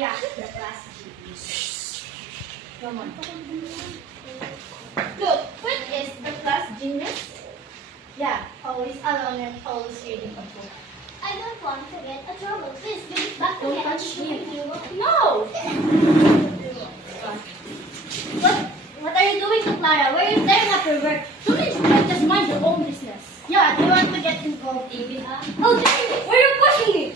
Yeah, the class genius. Come on. Look, what is the class genius? Yeah, always alone and always reading a book. I don't want to get a trouble. Please give it back to me. Don't touch me. No! What are you doing to Clara? Why are you staring at her work? Don't interrupt, just mind your own business. Yeah, do you want to get involved, even? Oh, dang it! Why are you pushing me?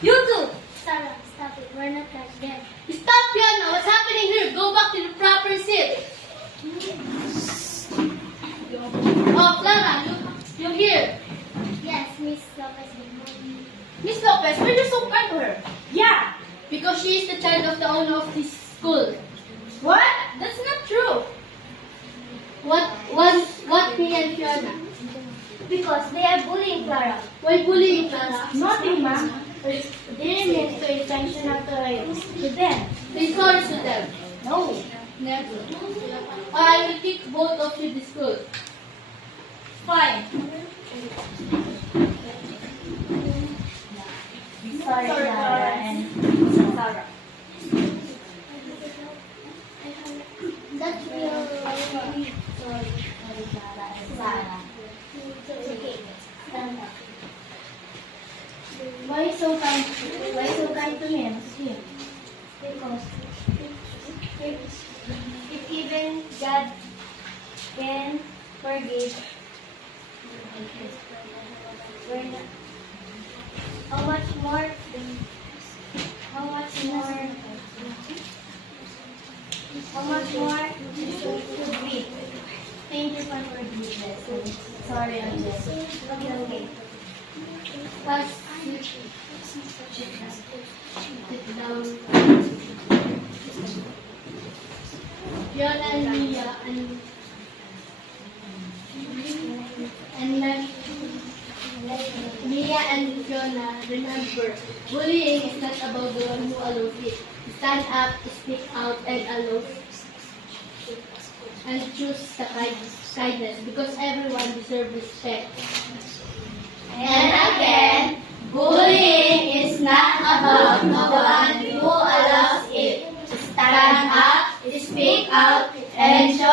You too! Sarah, stop it. We're not like them. Stop, Fiona! What's happening here? Go back to the proper seat. Oh, Clara, you're here. Yes, Miss Lopez. Miss Lopez, why are you so kind to her? Yeah, because she is the child of the owner of this school. What? That's not true. What me and Fiona? Because they are bullying Clara. Why bullying Clara? Nothing, ma'am. They didn't mean to intention to them. Say sorry to them. No. Never. Or I will kick both of you to school. Fine. Sorry, Sorry, Clara. Clara. And Sarah. That's real. Sorry, Clara and Sarah. It's okay. Stand up. Why so kind? Why so kind to him? Because if even God can forgive, we're not. How much more? How much more? How much more should we? Thank you for forgiveness. Sorry, I'm just okay. Plus, sit down. Fiona and Mia Mia and Fiona, remember, bullying is not about the one who allows it. Stand up, speak out, and allow and choose the kindness because everyone deserves respect. And again, bullying is not about the one who allows it. Stand up, speak out, and show